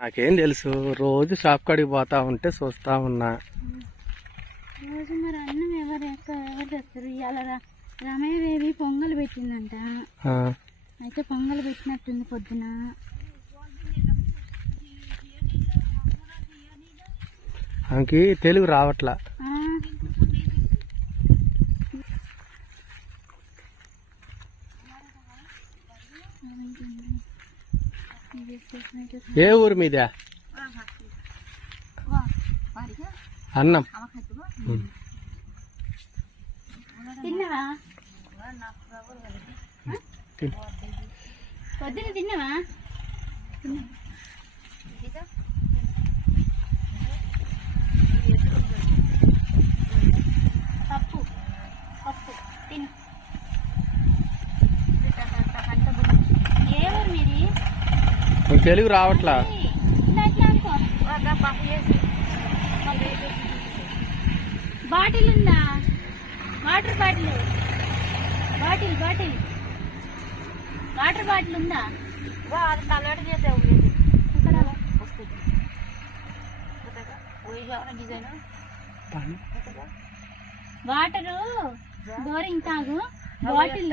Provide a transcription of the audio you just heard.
నాకేం తెలుసు. రోజు షాప్ కాడికి పోతా ఉంటే చూస్తా ఉన్నా. రోజు మరి అన్నం ఎవరు ఎవరు తెస్తారు? ఇవాళ పొంగల్ పెట్టిందంట. అయితే పొంగల్ పెట్టినట్టుంది పొద్దున. ఆమెకి తెలుగు రావట్లా. ఏ ఊరు మీదే అన్నం ఉమ్. తిన్నావా తిన్. పొద్దున తిన్నావా పప్పు పప్పు తిను ఏ ఊరు మీది ఆమెకి తెలుగు రావట్లా? బాటిల్ ఉందా water bottle. Bottle bottle. Water bottle ఉందా ఇక్కడ వాటరు బోరింగ్ తాగు. బాటిల్.